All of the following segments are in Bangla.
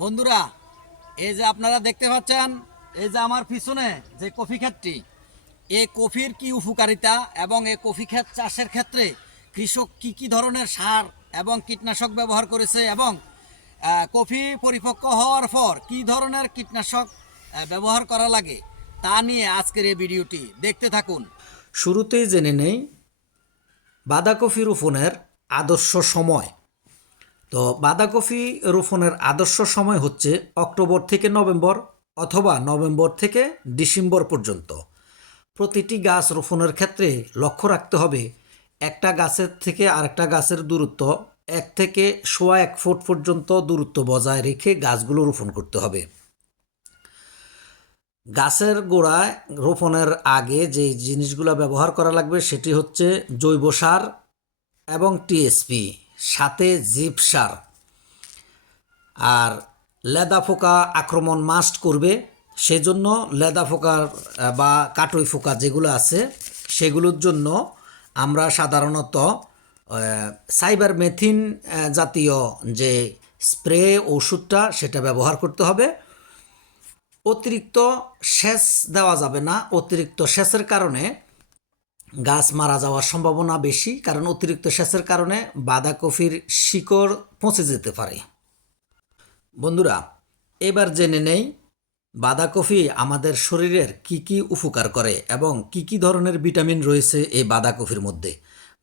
বন্ধুরা, এই যে আপনারা দেখতে পাচ্ছেন, এই যে আমার পিছনে যে কফি ক্ষেতটি, এই কফির কি উপকারিতা এবং এই কফি ক্ষেত চাষের ক্ষেত্রে কৃষক কি কি ধরনের সার এবং কীটনাশক ব্যবহার করেছে এবং কফি পরিপক্ক হওয়ার পর কি ধরনের কীটনাশক ব্যবহার করা লাগে তা নিয়ে আজকের এই ভিডিওটি দেখতে থাকুন। শুরুতেই জেনে নেই বাঁধাকপি রোপণের আদর্শ সময়। তো বাঁধাকপি রোপণের আদর্শ সময় হচ্ছে অক্টোবর থেকে নভেম্বর অথবা নভেম্বর থেকে ডিসেম্বর পর্যন্ত। প্রতিটি গাছ রোপণের ক্ষেত্রে লক্ষ্য রাখতে হবে একটা গাছের থেকে আরেকটা গাছের দূরত্ব 1 থেকে 1.25 ফুট পর্যন্ত দূরত্ব বজায় রেখে গাছগুলো রোপণ করতে হবে। গাছের গোড়ায় রোপণের আগে যে জিনিসগুলো ব্যবহার করা লাগবে সেটি হচ্ছে জৈব সার এবং টিএসপি, সাথে জিপ সার। আর লেদা পোকা আক্রমণ মাস্ট করবে, সেজন্য লেদা পোকার বা কাটুই পোকা যেগুলো আছে সেগুলোর জন্য আমরা সাধারণত সাইবারমেথিন জাতীয় যে স্প্রে ওষুধটা সেটা ব্যবহার করতে হবে। অতিরিক্ত সেচ দেওয়া যাবে না, অতিরিক্ত সেচের কারণে গাছ মারা যাওয়ার সম্ভাবনা বেশি, কারণ অতিরিক্ত সেচের কারণে বাঁধাকপির শিকড় পচে যেতে পারে। বন্ধুরা, এবার জেনে নেই বাঁধাকপি আমাদের শরীরের কি কি উপকার করে এবং কি কি ধরনের ভিটামিন রয়েছে এই বাঁধাকপির মধ্যে।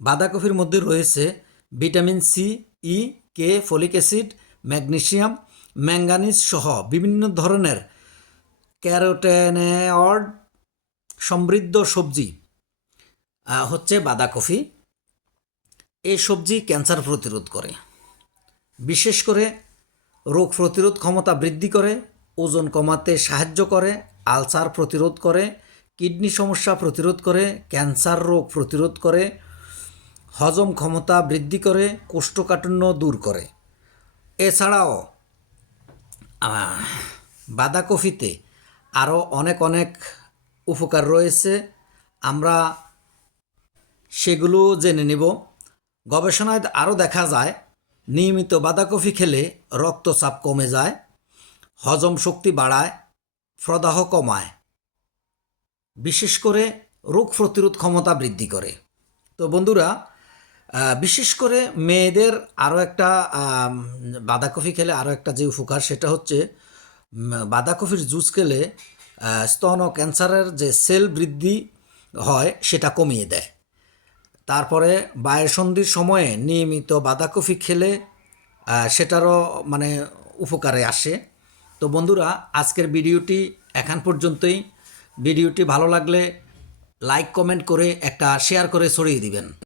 বাঁধাকপির মধ্যে রয়েছে ভিটামিন সি, ই, কে, ফলিক অ্যাসিড, ম্যাগনেসিয়াম, ম্যাঙ্গানিজ সহ বিভিন্ন ধরনের ক্যারোটেনয়েড সমৃদ্ধ সবজি হচ্ছে বাঁধাকপি। এই সবজি ক্যান্সার প্রতিরোধ করে, বিশেষ করে রোগ প্রতিরোধ ক্ষমতা বৃদ্ধি করে, ওজন কমাতে সাহায্য করে, আলসার প্রতিরোধ করে, কিডনি সমস্যা প্রতিরোধ করে, ক্যান্সার রোগ প্রতিরোধ করে, হজম ক্ষমতা বৃদ্ধি করে, কোষ্ঠকাঠিন্য দূর করে। এছাড়াও বাঁধাকপিতে আরও অনেক অনেক উপকার রয়েছে, আমরা সেগুলো জেনে নেব। গবেষণায় আরও দেখা যায় নিয়মিত বাঁধাকপি খেলে রক্তচাপ কমে যায়, হজম শক্তি বাড়ায়, প্রদাহ কমায়, বিশেষ করে রোগ প্রতিরোধ ক্ষমতা বৃদ্ধি করে। তো বন্ধুরা, বিশেষ করে মেয়েদের আরও একটা বাঁধাকপি খেলে আরও একটা যে উপকার সেটা হচ্ছে বাঁধাকপির জুস খেলে স্তন ও ক্যান্সারের যে সেল বৃদ্ধি হয় সেটা কমিয়ে দেয়। তারপরে বায়ুসন্ধির সময়ে নিয়মিত বাঁধাকপি খেলে সেটারও উপকারে আসে। তো বন্ধুরা, আজকের ভিডিওটি এখান পর্যন্তই। ভিডিওটি ভালো লাগলে লাইক কমেন্ট করে একটা শেয়ার করে ছড়িয়ে দিবেন।